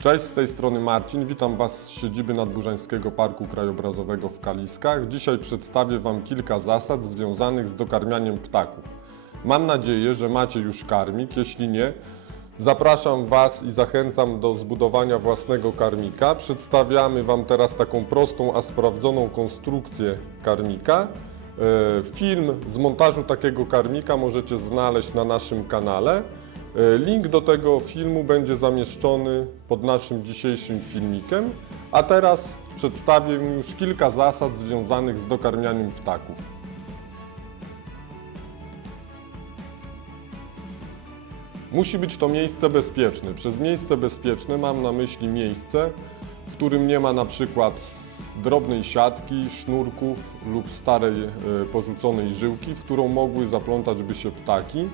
Cześć, z tej strony Marcin. Witam Was z siedziby Nadburzańskiego Parku Krajobrazowego w Kaliskach. Dzisiaj przedstawię Wam kilka zasad związanych z dokarmianiem ptaków. Mam nadzieję, że macie już karmik. Jeśli nie, zapraszam Was i zachęcam do zbudowania własnego karmika. Przedstawiamy Wam teraz taką prostą, a sprawdzoną konstrukcję karmika. E, Film z montażu takiego karmika możecie znaleźć na naszym kanale. E, Link do tego filmu będzie zamieszczony pod naszym dzisiejszym filmikiem. A teraz przedstawię już kilka zasad związanych z dokarmianiem ptaków. Musi być to miejsce bezpieczne. Przez miejsce bezpieczne mam na myśli miejsce, w którym nie ma na przykład drobnej siatki, sznurków lub starej e, porzuconej żyłki, w którą mogły zaplątać by się ptaki.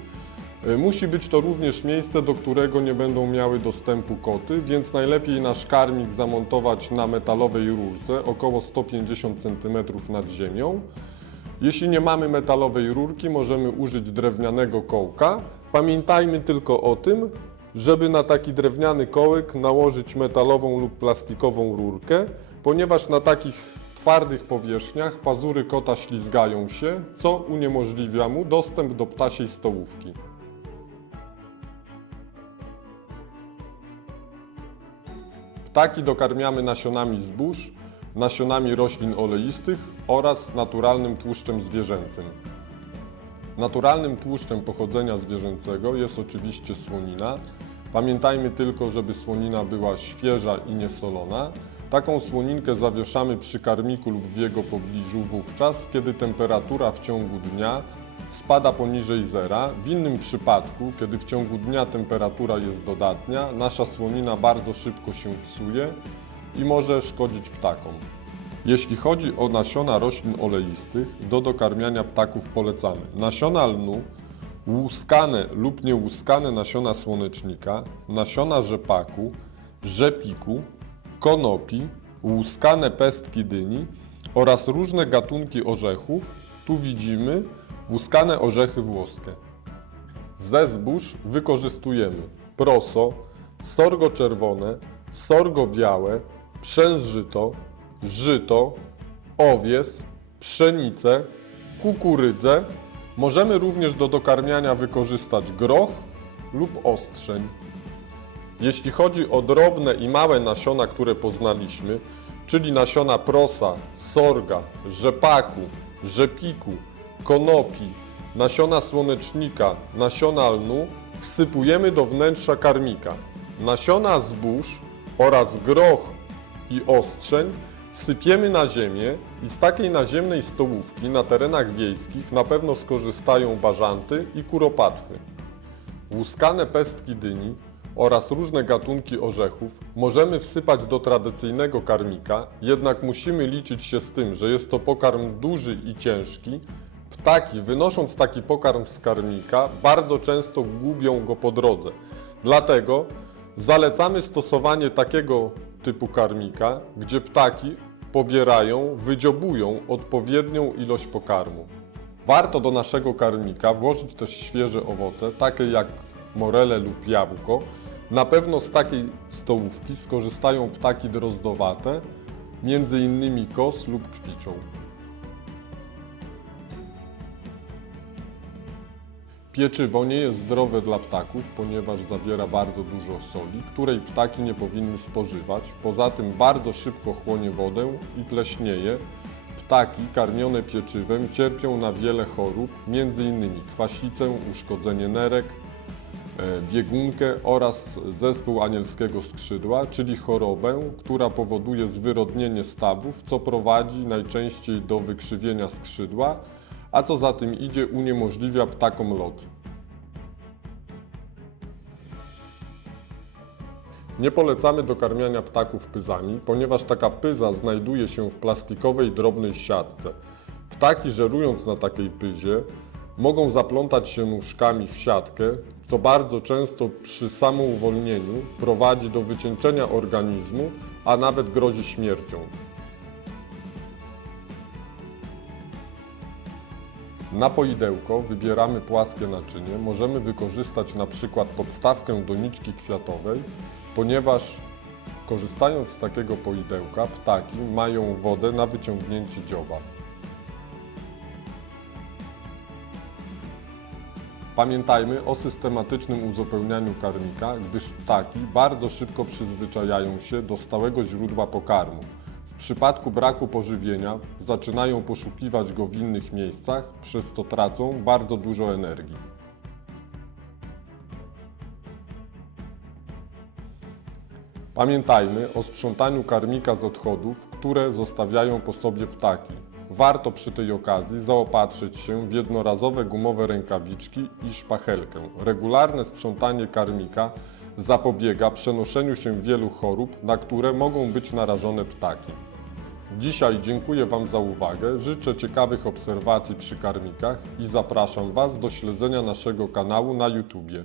E, Musi być to również miejsce, do którego nie będą miały dostępu koty, więc najlepiej nasz karmik zamontować na metalowej rurce około 150 cm nad ziemią. Jeśli nie mamy metalowej rurki, możemy użyć drewnianego kołka. Pamiętajmy tylko o tym, żeby na taki drewniany kołek nałożyć metalową lub plastikową rurkę, ponieważ na takich twardych powierzchniach pazury kota ślizgają się, co uniemożliwia mu dostęp do ptasiej stołówki. Ptaki dokarmiamy nasionami zbóż, nasionami roślin oleistych oraz naturalnym tłuszczem zwierzęcym. Naturalnym tłuszczem pochodzenia zwierzęcego jest oczywiście słonina. Pamiętajmy tylko, żeby słonina była świeża i niesolona. Taką słoninkę zawieszamy przy karmiku lub w jego pobliżu wówczas, kiedy temperatura w ciągu dnia spada poniżej zera. W innym przypadku, kiedy w ciągu dnia temperatura jest dodatnia, nasza słonina bardzo szybko się psuje i może szkodzić ptakom. Jeśli chodzi o nasiona roślin oleistych, do dokarmiania ptaków polecamy nasiona lnu, łuskane lub niełuskane nasiona słonecznika, nasiona rzepaku, rzepiku, konopi, łuskane pestki dyni oraz różne gatunki orzechów. Tu widzimy łuskane orzechy włoskie. Ze zbóż wykorzystujemy proso, sorgo czerwone, sorgo białe, przężyto, żyto, owies, pszenicę, kukurydzę. Możemy również do dokarmiania wykorzystać groch lub ostrzeń. Jeśli chodzi o drobne i małe nasiona, które poznaliśmy, czyli nasiona prosa, sorga, rzepaku, rzepiku, konopi, nasiona słonecznika, nasiona lnu, wsypujemy do wnętrza karmika. Nasiona zbóż oraz groch i ostrzeń sypiemy na ziemię i z takiej naziemnej stołówki na terenach wiejskich na pewno skorzystają bażanty i kuropatwy. Łuskane pestki dyni oraz różne gatunki orzechów możemy wsypać do tradycyjnego karmika, jednak musimy liczyć się z tym, że jest to pokarm duży i ciężki. Ptaki, wynosząc taki pokarm z karmika, bardzo często gubią go po drodze. Dlatego zalecamy stosowanie takiego typu karmika, gdzie ptaki pobierają, wydziobują odpowiednią ilość pokarmu. Warto do naszego karmika włożyć też świeże owoce, takie jak morele lub jabłko. Na pewno z takiej stołówki skorzystają ptaki drozdowate, innymi kos lub kwicią. Pieczywo nie jest zdrowe dla ptaków, ponieważ zawiera bardzo dużo soli, której ptaki nie powinny spożywać. Poza tym bardzo szybko chłonie wodę i pleśnieje. Ptaki karmione pieczywem cierpią na wiele chorób, m.in. kwasicę, uszkodzenie nerek, e, biegunkę oraz zespół anielskiego skrzydła, czyli chorobę, która powoduje zwyrodnienie stawów, co prowadzi najczęściej do wykrzywienia skrzydła, a co za tym idzie uniemożliwia ptakom lot. Nie polecamy dokarmiania ptaków pyzami, ponieważ taka pyza znajduje się w plastikowej drobnej siatce. Ptaki żerując na takiej pyzie mogą zaplątać się nóżkami w siatkę, co bardzo często przy samouwolnieniu prowadzi do wycieńczenia organizmu, a nawet grozi śmiercią. Na poidełko wybieramy płaskie naczynie. Możemy wykorzystać na przykład podstawkę doniczki kwiatowej, ponieważ Korzystając z takiego poidełka, ptaki mają wodę na wyciągnięcie dzioba. Pamiętajmy o systematycznym uzupełnianiu karmika, gdyż ptaki bardzo szybko przyzwyczajają się do stałego źródła pokarmu. Przypadku braku pożywienia zaczynają poszukiwać go w innych miejscach, przez co tracą bardzo dużo energii. Pamiętajmy o sprzątaniu karmika z odchodów, które zostawiają po sobie ptaki. Warto przy tej okazji zaopatrzyć się w jednorazowe gumowe rękawiczki i szpachelkę. Regularne sprzątanie karmika zapobiega przenoszeniu się wielu chorób, na które mogą być narażone ptaki. Dzisiaj dziękuję Wam za uwagę, życzę ciekawych obserwacji przy karmikach i zapraszam Was do śledzenia naszego kanału na YouTubie.